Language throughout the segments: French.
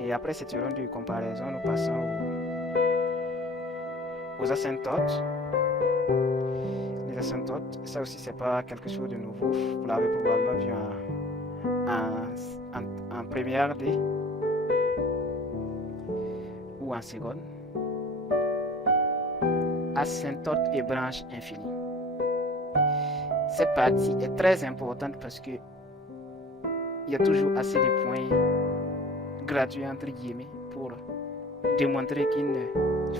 Et après cette seconde de comparaison, nous passons aux asymptotes. Les asymptotes, ça aussi c'est pas quelque chose de nouveau. Vous l'avez probablement vu en première D ou en seconde. Asymptote et branche infinie. Cette partie est très importante parce que il y a toujours assez de points gratuits entre guillemets pour démontrer qu'une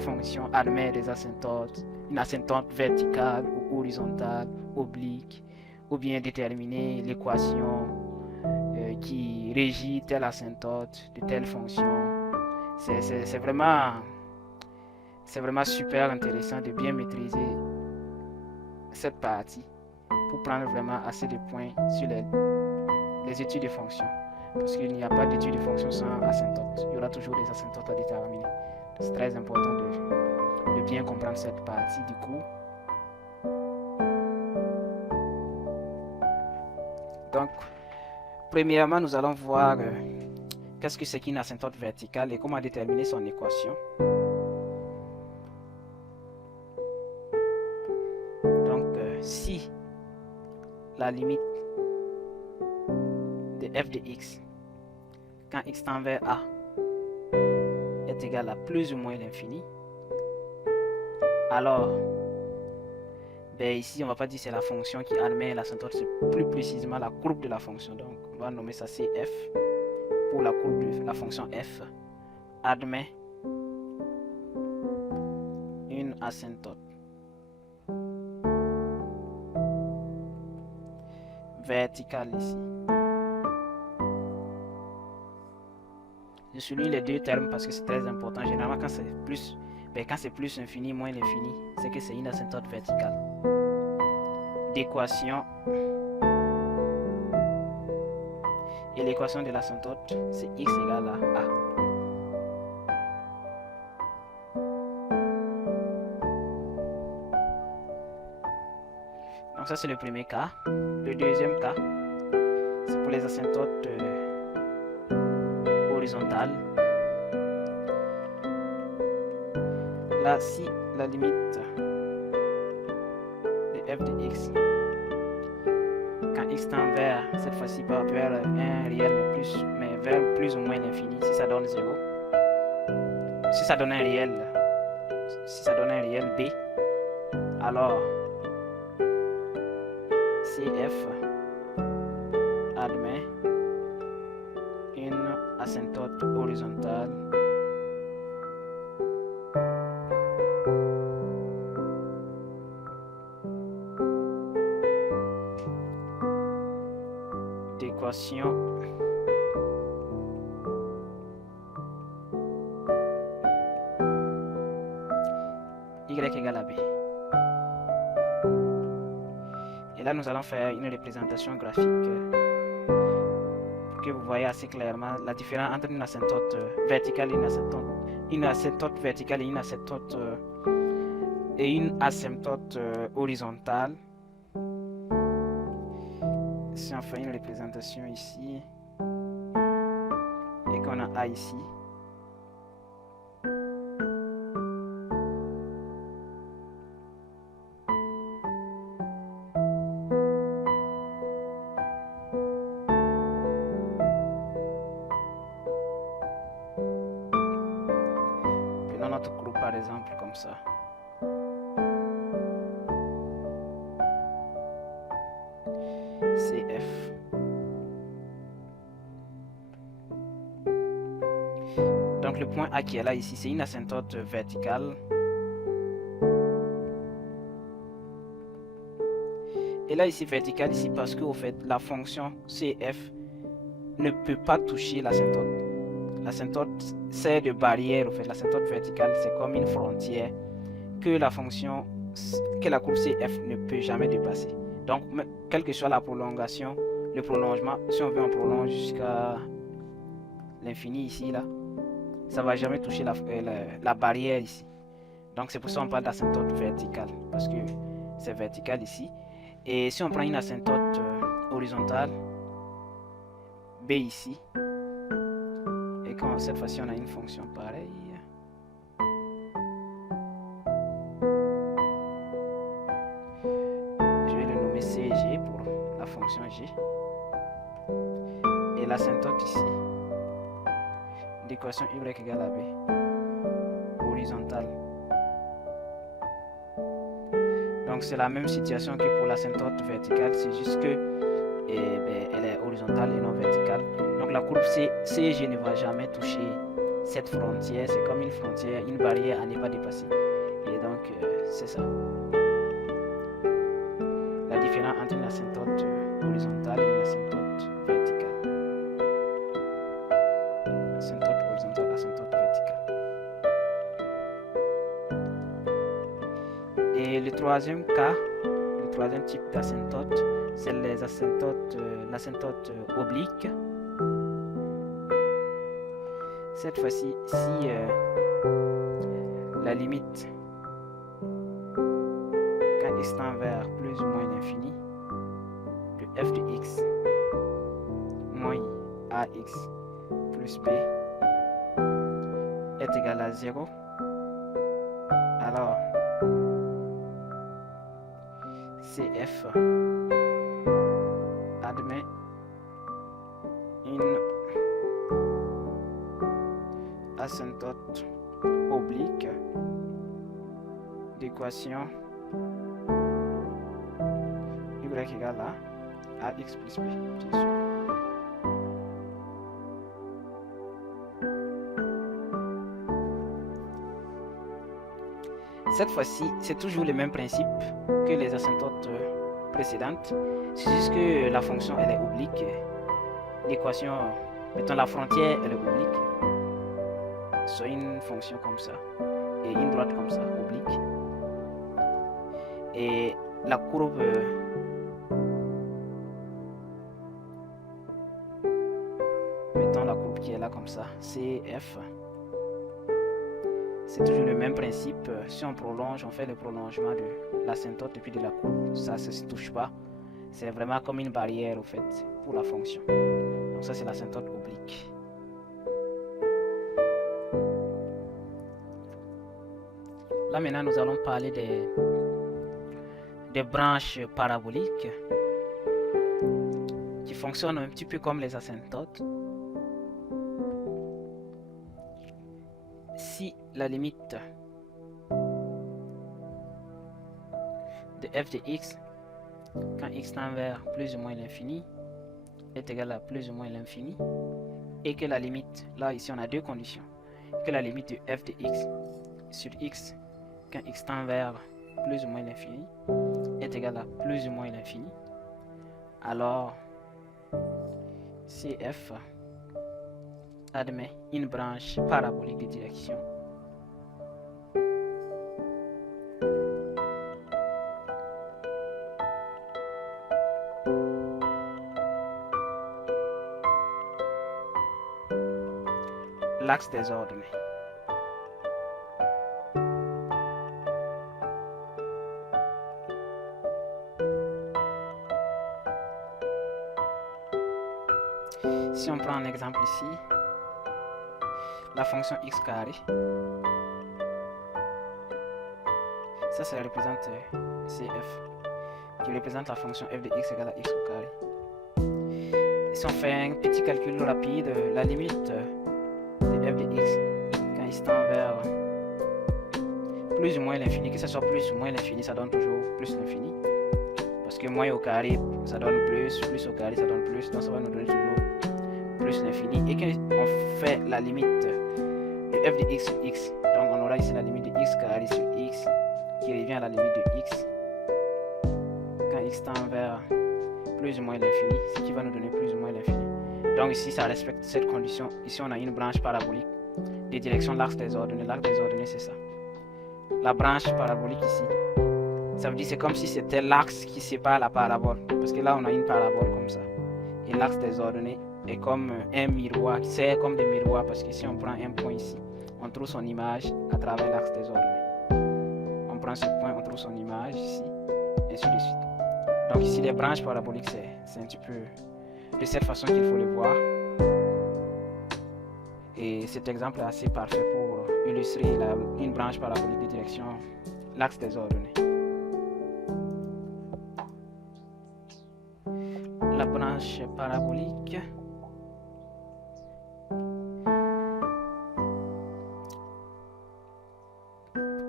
fonction admet des asymptotes, une asymptote verticale ou horizontale, oblique, ou bien déterminer l'équation qui régit telle asymptote de telle fonction. C'est vraiment super intéressant de bien maîtriser cette partie pour prendre vraiment assez de points sur les études de fonctions. Parce qu'il n'y a pas d'études de fonctions sans asymptote. Il y aura toujours des asymptotes à déterminer. C'est très important de bien comprendre cette partie du cours. Donc, premièrement, nous allons voir qu'est-ce que c'est qu'une asymptote verticale et comment déterminer son équation. Donc, si la limite de f de x, quand x tend vers a, est égale à plus ou moins l'infini, alors, ici, on ne va pas dire c'est la fonction qui admet l'asymptote, c'est plus précisément la courbe de la fonction. Donc, on va nommer ça CF pour la courbe de la fonction f admet une asymptote verticale ici. Je souligne les deux termes parce que c'est très important. Généralement, quand c'est plus infini, moins l'infini, c'est que c'est une asymptote verticale. D'équation. Et l'équation de l'asymptote, c'est x égale à a. Donc ça, c'est le premier cas. Le deuxième cas, c'est pour les asymptotes horizontales. Là, si la limite de f de x, quand x tend vers, cette fois-ci pas vers un réel, mais vers plus ou moins l'infini, si ça donne 0, si ça donne un réel b, alors CF admet une asymptote horizontale d'équation y égale à b. Et là, nous allons faire une représentation graphique pour que vous voyez assez clairement la différence entre une asymptote verticale et une asymptote verticale et une asymptote horizontale. Si on fait une représentation ici et qu'on a A ici, prenons notre groupe par exemple comme ça. CF. Donc le point A qui est là ici, c'est une asymptote verticale. Et là ici verticale ici parce que au fait la fonction CF ne peut pas toucher l'asymptote. L'asymptote sert de barrière au fait. L'asymptote verticale c'est comme une frontière que la courbe CF ne peut jamais dépasser. Donc quelle que soit la prolongation, le prolongement, si on veut on prolonge jusqu'à l'infini ici là, ça va jamais toucher la barrière ici. Donc c'est pour ça qu'on parle d'asymptote verticale, parce que c'est vertical ici. Et si on prend une asymptote horizontale, B ici, quand cette fois-ci on a une fonction pareille. Je vais le nommer CG pour la fonction G. Et l'asymptote ici d'équation y égale à b horizontale. Donc c'est la même situation que pour l'asymptote verticale, c'est juste que elle est horizontale et non verticale. Donc la courbe CG ne va jamais toucher cette frontière, c'est comme une frontière, une barrière à ne pas dépasser. Et donc c'est ça. La différence entre une asymptote horizontale et une asymptote verticale. Asymptote horizontale, asymptote verticale. Et le troisième cas, le troisième type d'asymptote, c'est les asymptotes, l'asymptote oblique. Cette fois-ci, si la limite quand x tend vers plus ou moins l'infini de f de x moins ax plus b est égal à 0, alors CF admet une asymptote oblique d'équation y égale à ax plus b, bien sûr. Cette fois-ci, c'est toujours le même principe que les asymptotes précédentes. C'est juste que la fonction elle est oblique. L'équation, mettons la frontière elle est oblique. Soit une fonction comme ça et une droite comme ça, oblique. Et la courbe mettons la courbe qui est là comme ça, CF. C'est toujours le même principe. Si on prolonge, on fait le prolongement de l'asymptote et puis de la courbe. Ça ne se touche pas. C'est vraiment comme une barrière au fait pour la fonction. Donc ça c'est l'asymptote oblique. Là maintenant nous allons parler des branches paraboliques qui fonctionnent un petit peu comme les asymptotes. Si la limite de f de x quand x tend vers plus ou moins l'infini est égale à plus ou moins l'infini, et que la limite, là ici on a deux conditions, que la limite de f de x sur x quand x tend vers plus ou moins l'infini est égale à plus ou moins l'infini, alors CF admet une branche parabolique de direction l'axe des ordonnées. Si on prend un exemple ici, la fonction x carré, ça représente CF, qui représente la fonction f de x égale à x au carré. Si on fait un petit calcul rapide, la limite de f de x quand il se tend vers plus ou moins l'infini, que ce soit plus ou moins l'infini, ça donne toujours plus l'infini. Parce que moins au carré, ça donne plus au carré, ça donne plus, donc ça va nous donner toujours plus l'infini. Et quand on fait la limite de f de x sur x, donc on aura ici la limite de x carré sur x qui revient à la limite de x quand x tend vers plus ou moins l'infini, ce qui va nous donner plus ou moins l'infini. Donc ici ça respecte cette condition. Ici on a une branche parabolique de direction de l'axe des ordonnées. L'axe des ordonnées c'est ça. La branche parabolique ici, ça veut dire c'est comme si c'était l'axe qui sépare la parabole, parce que là on a une parabole comme ça et l'axe des ordonnées est comme un miroir, qui sert comme des miroirs, parce que si on prend un point ici, on trouve son image à travers l'axe des ordonnées. On prend ce point, on trouve son image ici, et ainsi de suite. Donc ici les branches paraboliques c'est un petit peu de cette façon qu'il faut le voir. Et cet exemple est assez parfait pour illustrer une branche parabolique de direction l'axe des ordonnées. La branche parabolique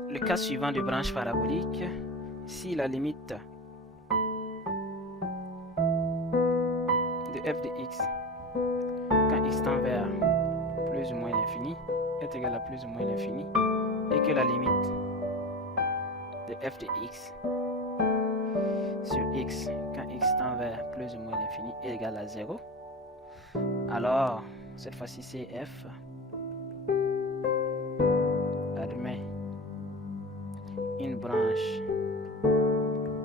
le cas suivant de branche parabolique, si la limite de f de x quand x tend vers plus ou moins l'infini est égale à plus ou moins l'infini et que la limite de f de x sur x quand x tend vers plus ou moins l'infini est égale à 0, alors cette fois-ci CF admet une branche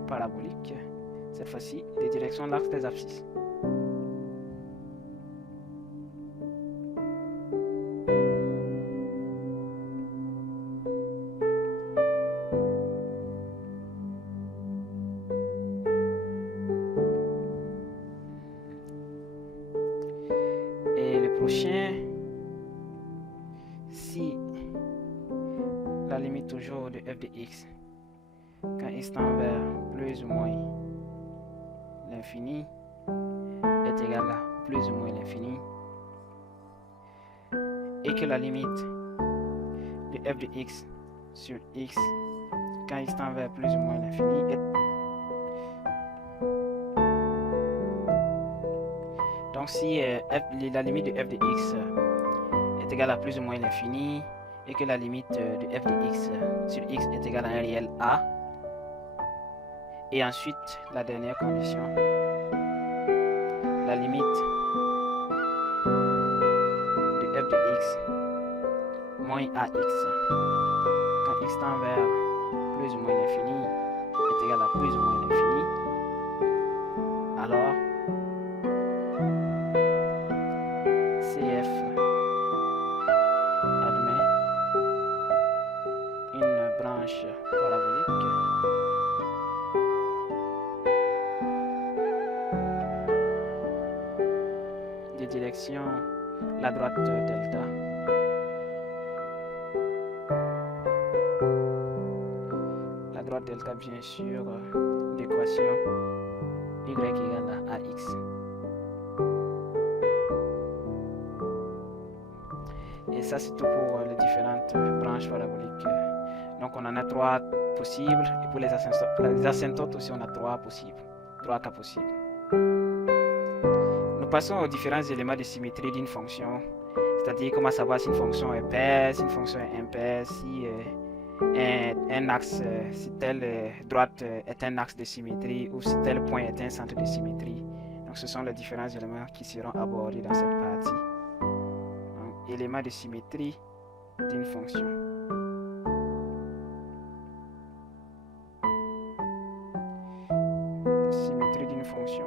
parabolique, cette fois-ci de direction l'axe des abscisses. Et le prochain, si la limite toujours de f de x quand x tend vers plus ou moins l'infini est égale à plus ou moins l'infini et que la limite de f de x sur x quand x tend vers plus ou moins l'infini est... Donc si la limite de f de x est égale à plus ou moins l'infini et que la limite de f de x sur x est égale à un réel a, et ensuite la dernière condition, la limite de f de x moins ax quand x tend vers plus ou moins l'infini est égal à plus ou moins l'infini, alors CF admet une branche parabolique de direction la droite delta bien sûr l'équation y égale à ax. Et ça c'est tout pour les différentes branches paraboliques. Donc on en a 3 possibles et pour les asymptotes aussi on a 3 cas possibles. Nous passons aux différents éléments de symétrie d'une fonction, c'est-à-dire comment savoir si une fonction est paire, si une fonction est impaire, si un axe, si telle droite est un axe de symétrie ou si tel point est un centre de symétrie. Donc ce sont les différents éléments qui seront abordés dans cette partie. Donc, éléments de symétrie d'une fonction. Symétrie d'une fonction.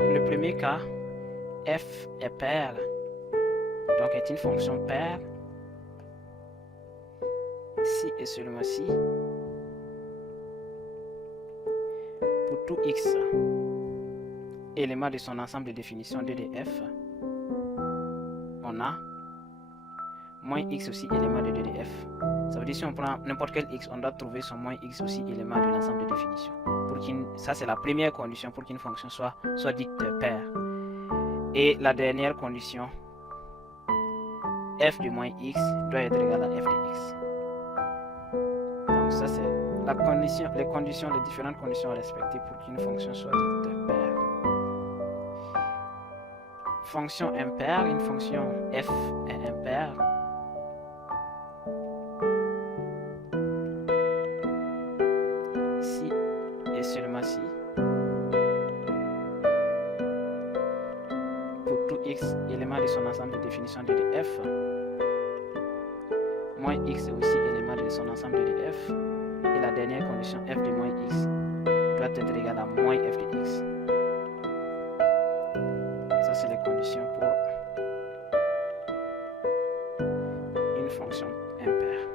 Le premier cas, f est paire, donc est une fonction paire, si et seulement si, pour tout x, élément de son ensemble de définition de f, on a moins x aussi élément de f. Ça veut dire si on prend n'importe quel x, on doit trouver son moins x aussi élément de l'ensemble de définition. Ça c'est la première condition pour qu'une fonction soit dite paire. Et la dernière condition, f de moins x doit être égal à f de x. Donc ça c'est les différentes conditions à respecter pour qu'une fonction soit dite paire. Fonction impaire, une fonction f est impaire. Si et seulement si, pour tout son ensemble de définition de f. Moins x est aussi élément de son ensemble de f. Et la dernière condition, f de moins x doit être égal à moins f de x. Ça, c'est les conditions pour une fonction impaire.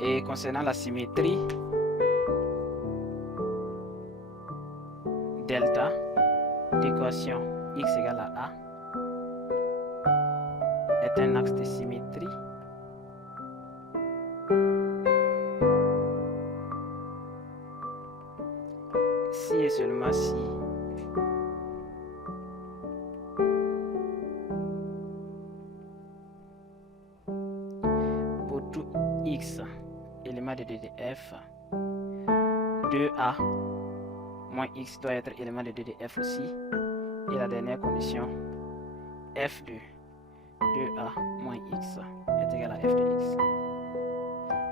Et concernant la symétrie, delta d'équation x égale à a est un axe de symétrie si et seulement si pour tout x élément de f 2a moins x doit être élément de f aussi. Et la dernière condition, f de 2a moins x est égal à f de x.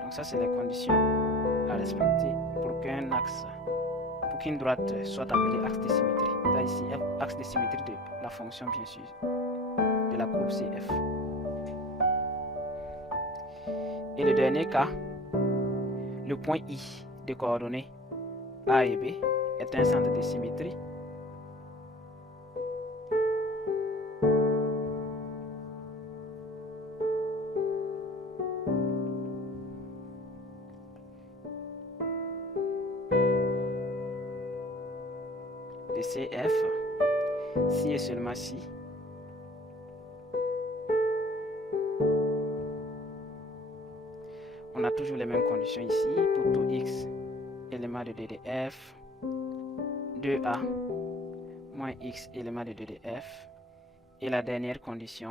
Donc ça, c'est les conditions à respecter pour qu'un axe, pour qu'une droite soit appelée axe de symétrie. Là ici, axe de symétrie de la fonction, bien sûr, de la courbe CF. Et le dernier cas, le point I de coordonnées A et B est un centre de symétrie. De CF, si et seulement si on a toujours les mêmes conditions ici pour tout x élément de f 2a moins x élément de f. Et la dernière condition,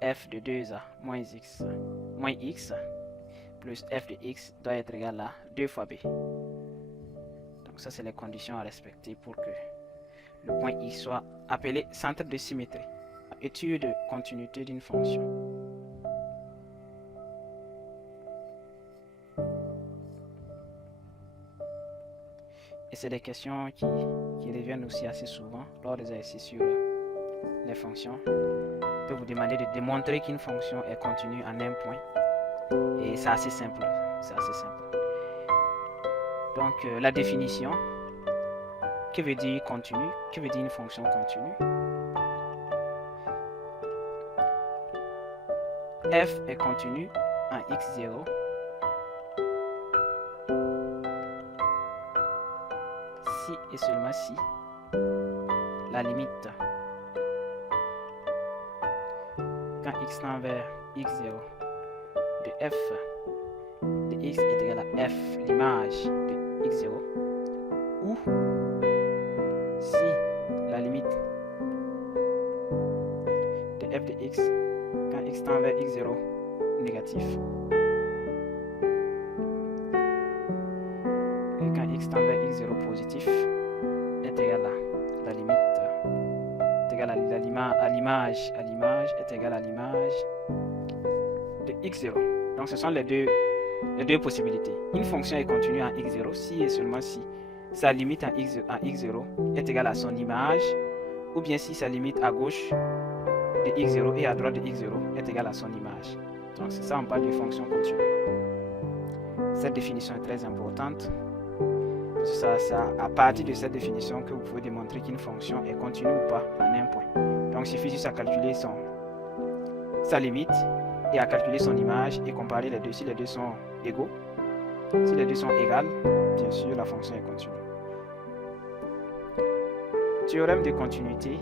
f de 2a moins x plus f de x doit être égal à 2 fois b. Donc ça, c'est les conditions à respecter pour que le point x soit appelé centre de symétrie, étude de continuité d'une fonction. Et c'est des questions qui reviennent aussi assez souvent lors des exercices sur les fonctions. On peut vous demander de démontrer qu'une fonction est continue en un point. Et c'est assez simple. C'est assez simple. Donc la définition, que veut dire continue? Que veut dire une fonction continue? F est continue en x0 si et seulement si la limite quand x tend vers x0 de f de x est égal à f l'image de x0 ou si la limite de f de x quand x tend vers x0 négatif et quand x tend vers x0 positif est égal à la limite est égal à l'image est égal à l'image de x0. Donc ce sont les deux possibilités. Une fonction est continue en x0 si et seulement si sa limite en x0 est égale à son image, ou bien si sa limite à gauche de x0 et à droite de x0 est égale à son image. Donc c'est ça, on parle de fonction continue. Cette définition est très importante. C'est à partir de cette définition que vous pouvez démontrer qu'une fonction est continue ou pas en un point. Donc il suffit juste à calculer sa limite et à calculer son image et comparer les deux. Si les deux sont égaux, si les deux sont égales, bien sûr la fonction est continue. Théorème de continuité.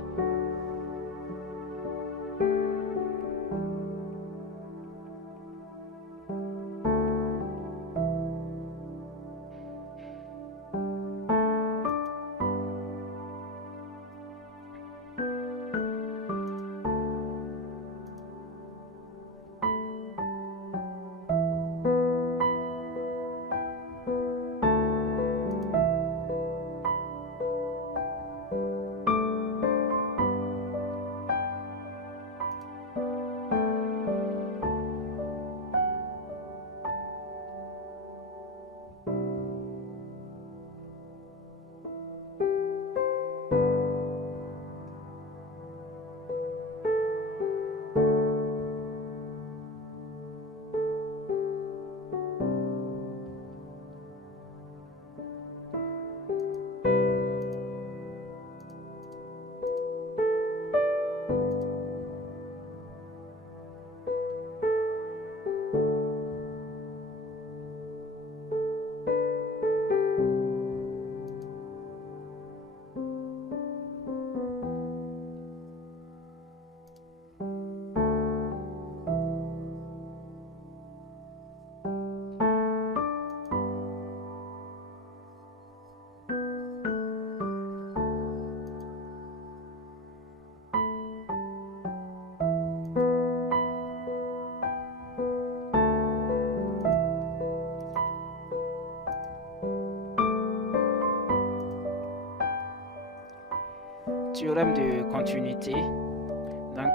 Théorème de continuité. Donc,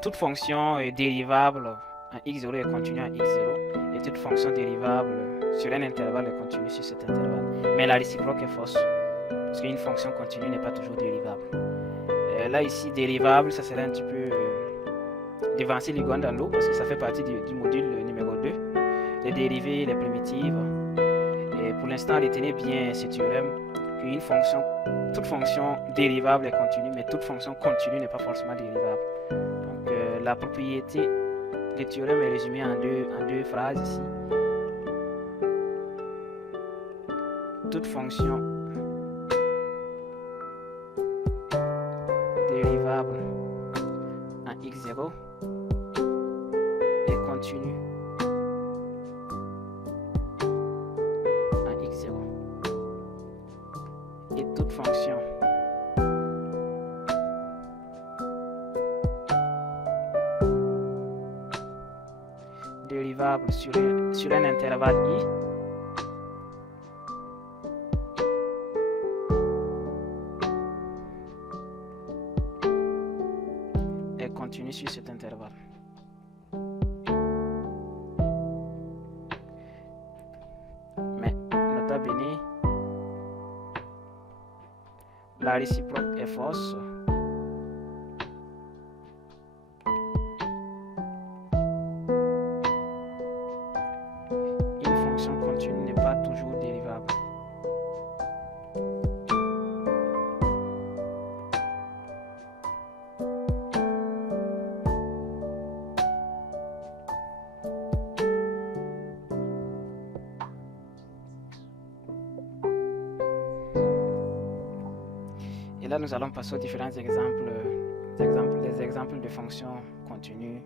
toute fonction dérivable en x0 est continue en x0 et toute fonction dérivable sur un intervalle est continue sur cet intervalle. Mais la réciproque est fausse parce qu'une fonction continue n'est pas toujours dérivable. Là, ici, dérivable, ça serait un petit peu devancer l'icône dans l'eau parce que ça fait partie du module numéro 2. Les dérivées, les primitives. Et pour l'instant, retenez bien ce théorème qu'une fonction, toute fonction dérivable est continue, mais toute fonction continue n'est pas forcément dérivable. Donc, la propriété, le théorème est résumé en deux phrases ici. Toute fonction dérivable en x0 est continue en x0 et toute fonction dérivable sur un intervalle i est continue sur cet intervalle. Mais nota bene, la réciproque est fausse. Une fonction continue n'est pas toujours dérivable. Et là, nous allons passer aux différents exemples, des exemples de fonctions continues.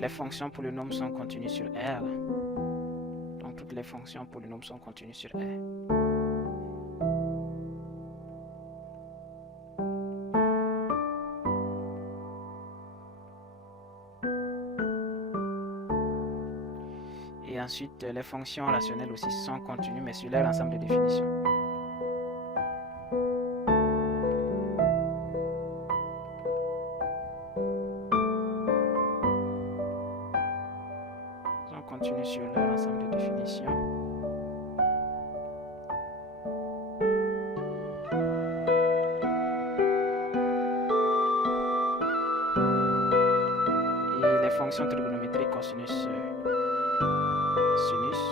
Les fonctions polynômes sont continues sur R. Donc toutes les fonctions polynômes sont continues sur R. Et ensuite, les fonctions rationnelles aussi sont continues, mais sur leur ensemble de définitions. On continue sur leur ensemble de définitions. Et les fonctions trigonométriques cosinus, sinus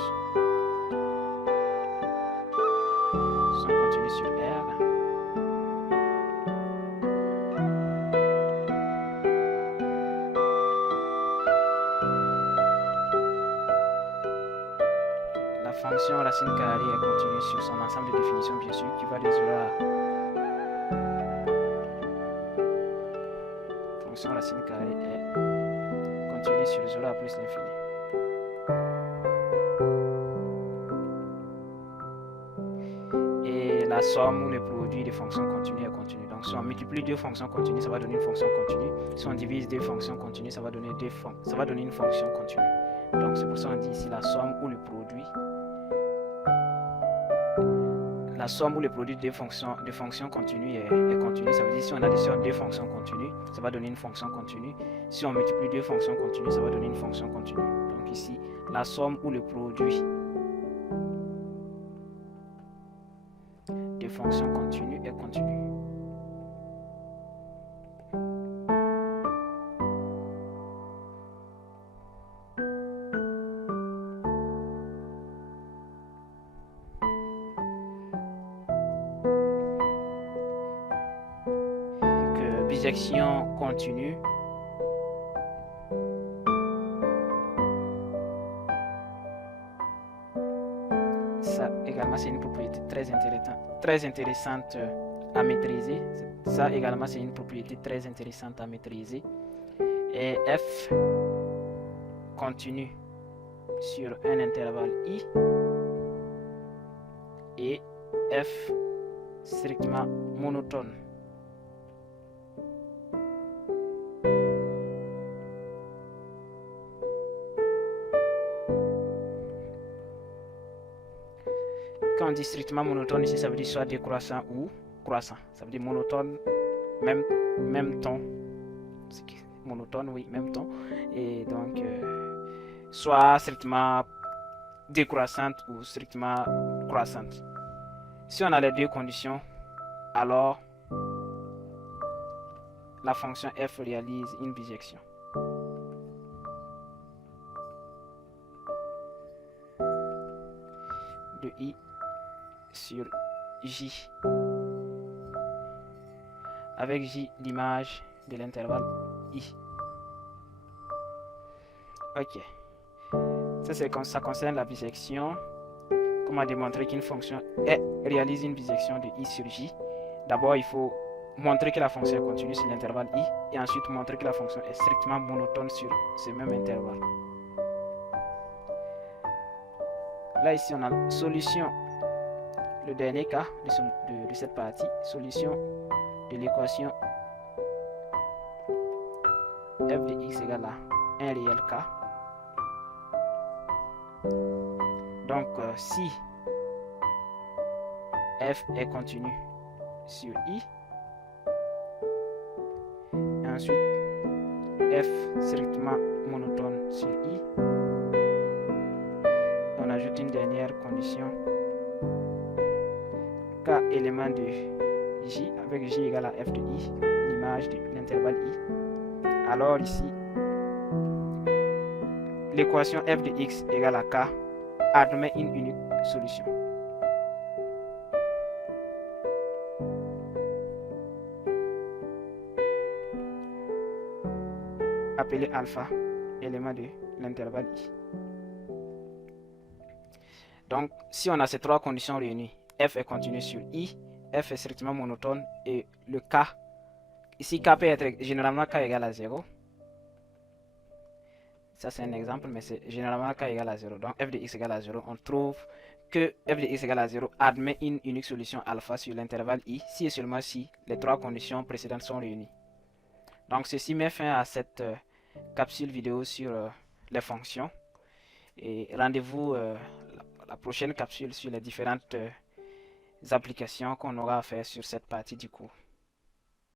sont continues sur R. La fonction racine carrée est continue sur son ensemble de définitions, bien sûr, qui va de 0 à fonction racine carrée est continue sur 0 à plus l'infini. Et la somme ou le produit des fonctions continues est continue. Donc si on multiplie deux fonctions continues, ça va donner une fonction continue. Si on divise deux fonctions continues, ça va donner une fonction continue. Donc c'est pour ça qu'on dit ici la somme ou le produit. La somme ou le produit de fonctions continues est continue. Ça veut dire si on additionne deux fonctions continues, ça va donner une fonction continue. Si on multiplie deux fonctions continues, ça va donner une fonction continue. Donc ici, la somme ou le produit de fonctions continues est continue. Bijection continue. Ça également c'est une propriété très intéressante à maîtriser. Ça également c'est une propriété très intéressante à maîtriser. Et f continue sur un intervalle i et f strictement monotone. Quand on dit strictement monotone ici, ça veut dire soit décroissant ou croissant. Ça veut dire monotone, même ton. Monotone, oui, même ton. Et donc, soit strictement décroissante ou strictement croissante. Si on a les deux conditions, alors la fonction f réalise une bijection. De i sur j, avec j l'image de l'intervalle i. Ok, ça c'est comme ça concerne la bisection. Comment démontrer qu'une fonction réalise une bisection de i sur j? D'abord, il faut montrer que la fonction est continue sur l'intervalle i et ensuite montrer que la fonction est strictement monotone sur ce même intervalle. Là, ici, on a solution, le dernier cas de cette partie, solution de l'équation f de x égale à 1 réel k. Donc, si f est continu sur i, et ensuite f strictement monotone sur i, on ajoute une dernière condition, k élément de j avec j égale à f de i, l'image de l'intervalle i. Alors ici, l'équation f de x égale à k admet une unique solution. Appelé alpha, élément de l'intervalle i. Donc, si on a ces trois conditions réunies, f est continu sur i, f est strictement monotone et le k, ici k peut être généralement k égale à 0. Ça c'est un exemple, mais c'est généralement k égale à 0. Donc f de x égale à 0, on trouve que f de x égale à 0 admet une unique solution alpha sur l'intervalle i, si et seulement si les trois conditions précédentes sont réunies. Donc ceci met fin à cette capsule vidéo sur les fonctions. Et rendez-vous la prochaine capsule sur les différentes applications qu'on aura à faire sur cette partie du cours.